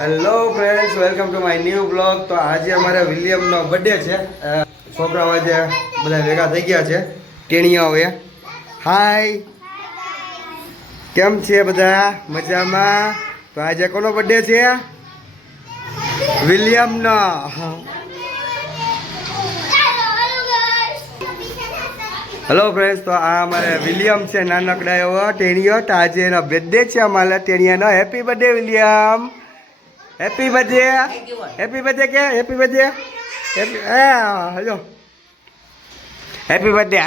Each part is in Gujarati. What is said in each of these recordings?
Hello friends, welcome to my new blog. તો આજે અમારે વિલિયમનો બર્થડે છે. છોકરાઓ આજે બધા ભેગા થઈ ગયા છે. ટેણીયાઓ. હાય, કેમ છે બધા? મજામાં? તો આજે કોનો બર્થડે છે? વિલિયમનો. હેલો ફ્રેન્ડ્સ, તો આ અમારે વિલિયમ છે, નાનકડા એવો ટેણીયો. તો આજે એનો બર્થડે છે અમારા ટેણીયાનો. Happy birthday William. Happy birthday. Happy birthday કે happy birthday. Hello, happy birthday.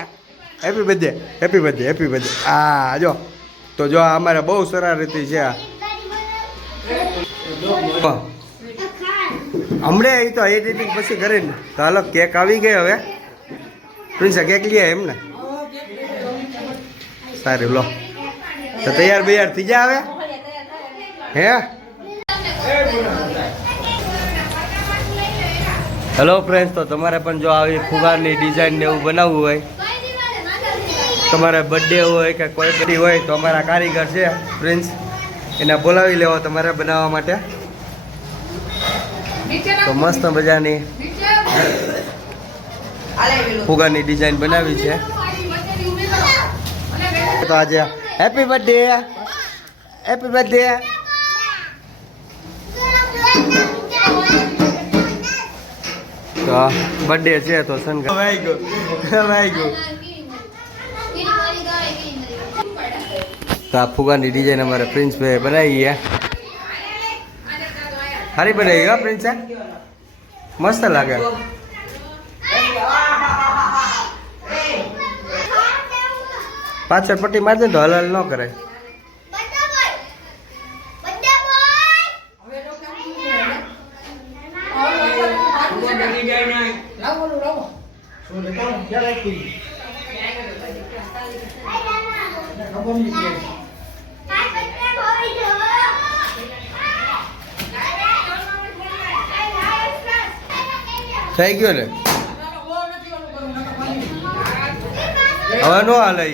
Happy birthday. Happy birthday. Happy birthday. હા જો. તો જો અમારે બહુ શરારતી છે. હમણે એ તો એડિટિંગ પછી કરીને. તો હાલો, કેક આવી ગઈ હવે. પ્રિન્સ કેક લઈએ એમ ને? સારું લો. તો તૈયાર બૈયાર થઈ જાય હવે. હે હેલો ફ્રેન્ડ્સ, તો તમારે પણ જો આવી ફુગારની ડિઝાઇન ને એવું બનાવવું હોય, તમારે બર્થડે હોય કે કોઈ બધી હોય, તો અમારા કારીગર છે પ્રિન્સ, એને બોલાવી લેવો તમારે બનાવવા માટે. તો મસ્ત મજાની ફુગાની ડિઝાઇન બનાવી છે. તો આજે હેપી બર્થડે. Happy birthday. તો બર્થડે છે તો શનગાઈ ગયો. તો આ ફુગાની ડિઝાઇન અમારે પ્રિન્સભાઈ બનાવી છે. સારી બનાવી હા પ્રિન્સ, મસ્ત લાગે. પાછળ પટ્ટી મારી દે તો હલાલ ન કરે. થઈ ગયો ને હવે નો હાલે.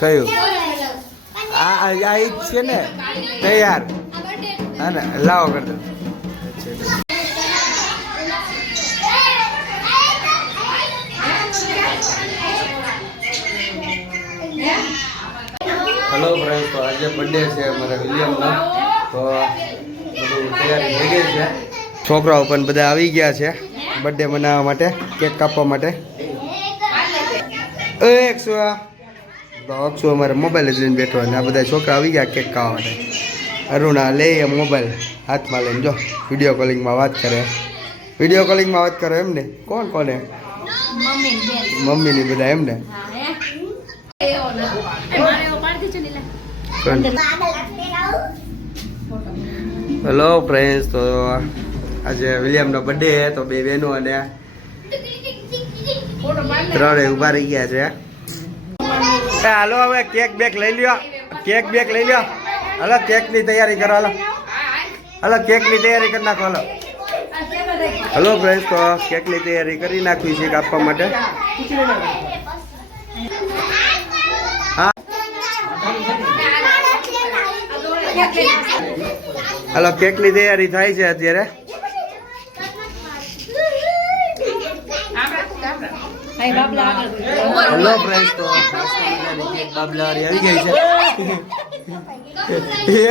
કયું આ ઈ છે ને તૈયાર? હા ને, લાવો કરતો. હેલો ફ્રેન્ડ, તો આજે બર્થડે છે અમારા વિલિયમનો. તો બધું તૈયારી થઈ ગઈ છે. છોકરાઓ પણ બધા આવી ગયા છે બર્થડે મનાવવા માટે, કેક કાપવા માટે. અક્ષુ અમારે મોબાઈલ જ લઈને બેઠો, અને આ બધા છોકરા આવી ગયા કેક ખાવા માટે. અરુણા લે મોબાઈલ હાથમાં લઈને જો વિડીયો કોલિંગમાં વાત કરે. વિડીયો કોલિંગમાં વાત કરે એમને? કોણ કોને? મમ્મીની બધા એમને. હેલો ફ્રેન્ડ્સ, તો આજે વિલિયમનો બર્થડે છે. તો બે બહેનો અને ત્રણે ઉભા રહી ગયા છે. હાલો હવે કેક બેક લઈ લ્યો. કેક બેક લઈ લ્યો. હાલો કેકની તૈયારી કરો. હાલો હાલો કેકની તૈયારી કરી નાખો. હાલો હેલો ફ્રેન્ડ્સ, તો કેકની તૈયારી કરી નાખવી છે કાપવા માટે. હાલો કેકની તૈયારી થાય છે અત્યારે. હેલો ફ્રેન્ડ્સ, તો બાબલાવાળી આવી ગઈ છે.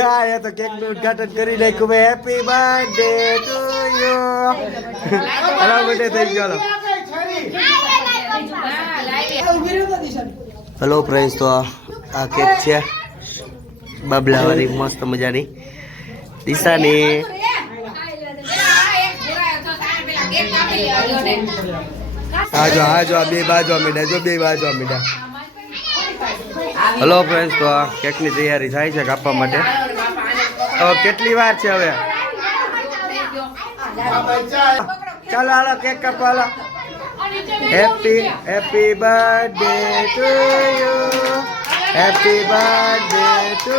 હા, એ તો કેક નું ઉદઘાટન કરી નાખ્યું. ભાઈ happy birthday to you. Hello birthday થઈ ગયો. હેલો ફ્રેન્ડ્સ, તો આ કેક છે બાબલાવાળી મસ્ત મજાની દિશાની. હાજો હાજો બે બાજુ મીડા, જો બે બાજુ મીડા. હેલો ફ્રેન્ડ્સ, તો આ કેકની તૈયારી થાય છે કાપવા માટે. કેટલી વાર છે હવે? ચાલો હાલો કેક કાપવા. હાલો happy birthday to you. Happy birthday to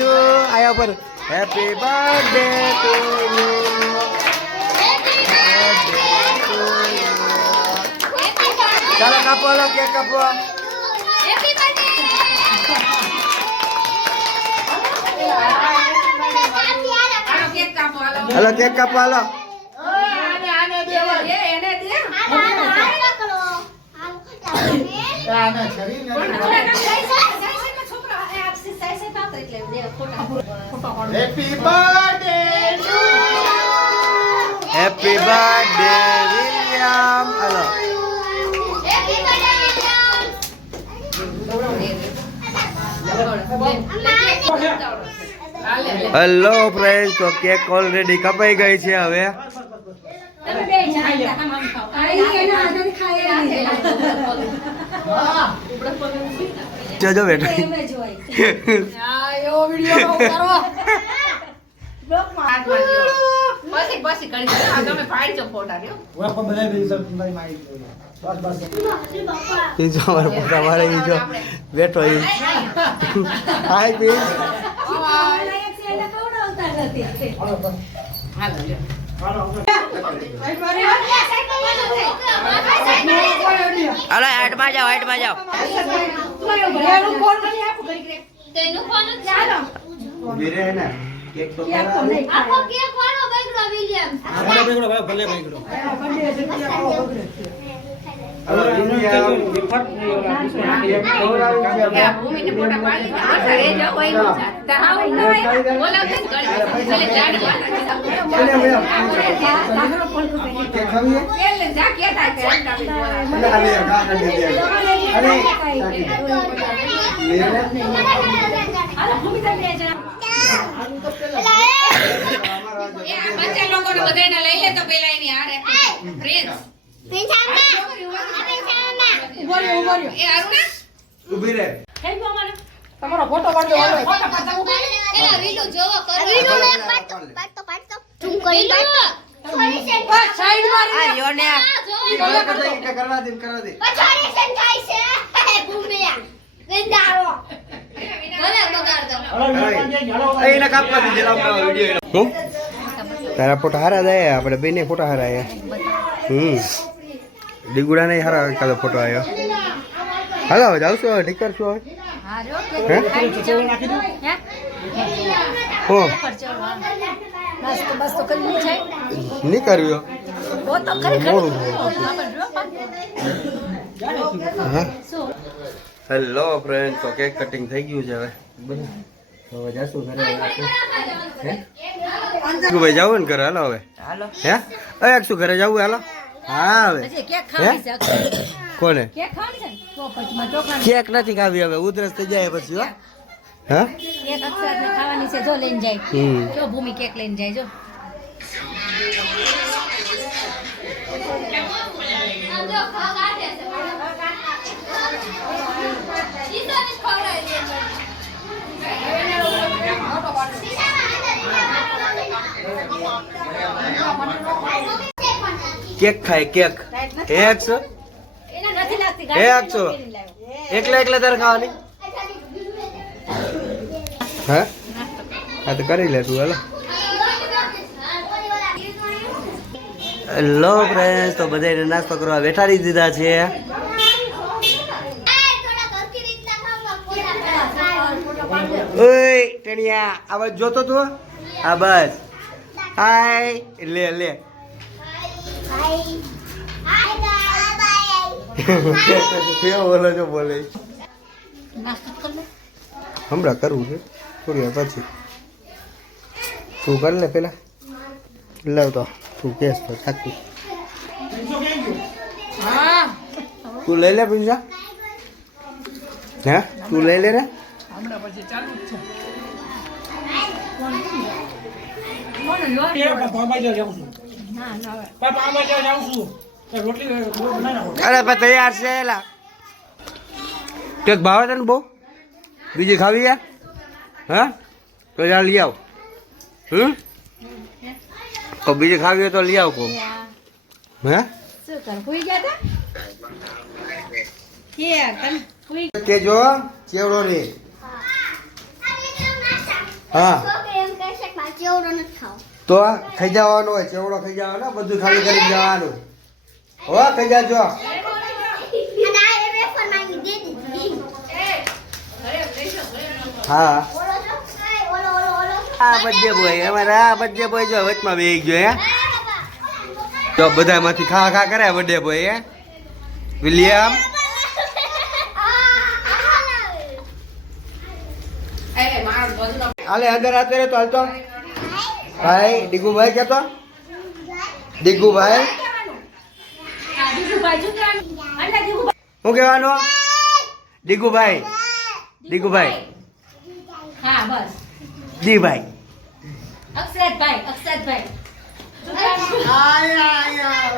you. આયા પર હેપી બર્થડે ટુ યુ. ચાલો કાપો હાલો કેક કાપો હેપી બર્થડે હાલો કેક કાપો હાલો હેપી બર્થડે વિલિયમ હાલો હેલો ફ્રેન્ડ તો કેક ઓલરેડી કપાઈ ગઈ છે હવે જજો બેઠો બેઠો હાય પ્લીઝ અલા હેડમાં જાઓ તેનું ફોન ચાલો વીરે ને કેક તો આપો કેક વાળો બગડો વિલિયમ આપણે બેગડો ભાઈ ભલે બેગડો હલો વિલિયમ ભૂમિને ફોટા પાડી ઘરે જાવ હોય તાવ બોલાવતે ઘરે જાડી કેક ખાવીએ એટલે જા કેતા કે હાલો ભૂમિ તમે જા બચ્ચા લોકોને બધાને લઈ લે તો પેલા એની હારે ફ્રેન્ડ્સ એ અરુણા ઊભી રહે થઈ ગયો મને તમારો ફોટો પાડજો ફોટો પાડો એ વિલુ જોવો કરો વિલુ એક પાડતો ઝૂમ કરી થોડી સેન્ટ સાઈડ માં આ યો ને કરવા દે પછાડી સેન્ટ થાય છે ભૂમિયા વેંદારો ભલે બગાડ દો એને કાપવા દીધે લાવવા વિડિયો હું તારા ફોટા હારા જાય આપણે બેને ફોટા હારા આયા દીગુડા ને હારા કાલે ફોટો આવ્યો હાલો જાવ છો ઠીક કરશો હવે હો બસ તો કરી છે નહીં કર્યો ઓ તો હેલો ફ્રેન્ડ તો કેક કટિંગ થઈ ગયું છે હવે હવે જાશું ઘરે ભાઈ જાવ ને ઘરે હાલો હવે હે શું ઘરે જવું હાલો હા હવે કોને કેક નથી ખાવી હવે ઉધરસ થઈ જાય પછી હો હા એક અક્ષર ને ખાવાની છે જો લઈને જાય જો ભૂમિ કેક લઈને જાય જો કેક ખાય કેક એક છો એને નથી લાગતી એક છો એકલા તારે ખાવાની હા હા તો કરી લે તું હાલો હેલો ફ્રેન્ડ્સ તો બધાને નાસ્તો કરવા બેઠાડી દીધા છે ઓય ટેણિયા આ બાજુ જોતો તું હા બસ હાય લે લે કેવો બોલો છો બોલે હમણાં કરવું છે થોડી વાર પછી તું કર લે પેલા લાવ તો તું કેસ તો થાકી તું લઈ લે પિંજા હે તું લઈ લે ને અરે પણ તૈયાર છે એલા કેક ભાવે છે ને બહુ બીજી ખાવી યાર હા તો યાર લઈ આવ તો બીજી ખાવી હોય તો લઈ આવ કો હે કે જો ચેવડો રે હા તો ખાઈ જવાનું હોય ચેવડો ખાઈ જવાનો બધું ખાલી કરી જવાનું હો ખાઈ જાજો હા ઓલો જો ઓલો ઓલો ઓલો આ બર્થડે બોય અમારા આ બર્થડે બોય જો વચમાં બેહી ગયો હે તો બધામાંથી ખા ખા કરે બર્થડે બોય હે વિલિયમ હાલે અંદર આતે રે તો હાલતો ભાઈ ડીગુભાઈ કેતો ડીગુભાઈ શું કહેવાનું ડીગુભાઈ ડીગુભાઈ હા બસ જીભાઈ અક્ષરભાઈ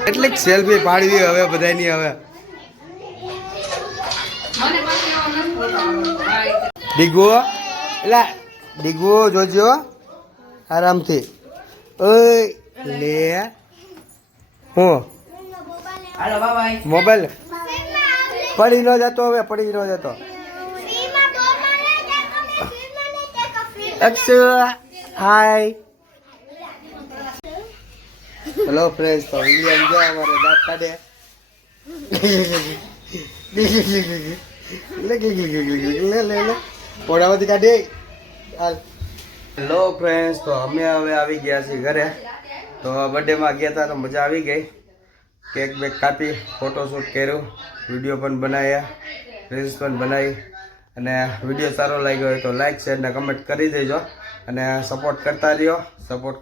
કેટલીક સેલ્ફી પાડવી હવે બધાની હવે ડીગુ એલા ડીગુ જોજો આરામથી ઓય લે હું મોબાઈલ પડી ન જતો હવે પડી ન જતો અક્ષુ હાય હેલો ફ્રેન્ડ્સ તો વિલિયમ જો અમારે દાંત કાઢે લે પોડામાંથી કાઢે હાલ હેલો ફ્રેન્ડ્સ તો અમે હવે આવી ગયા છીએ ઘરે તો બર્થડેમાં ગયા હતા તો મજા આવી ગઈ કેક બેક કાપી ફોટોશૂટ કર્યું વિડીયો પણ બનાવ્યા રીલ્સ પણ બનાવી અને વિડીયો સારો લાગ્યો હોય તો લાઈક શેર ને કમેન્ટ કરી દેજો અને સપોર્ટ કરતા રહ્યો સપોર્ટ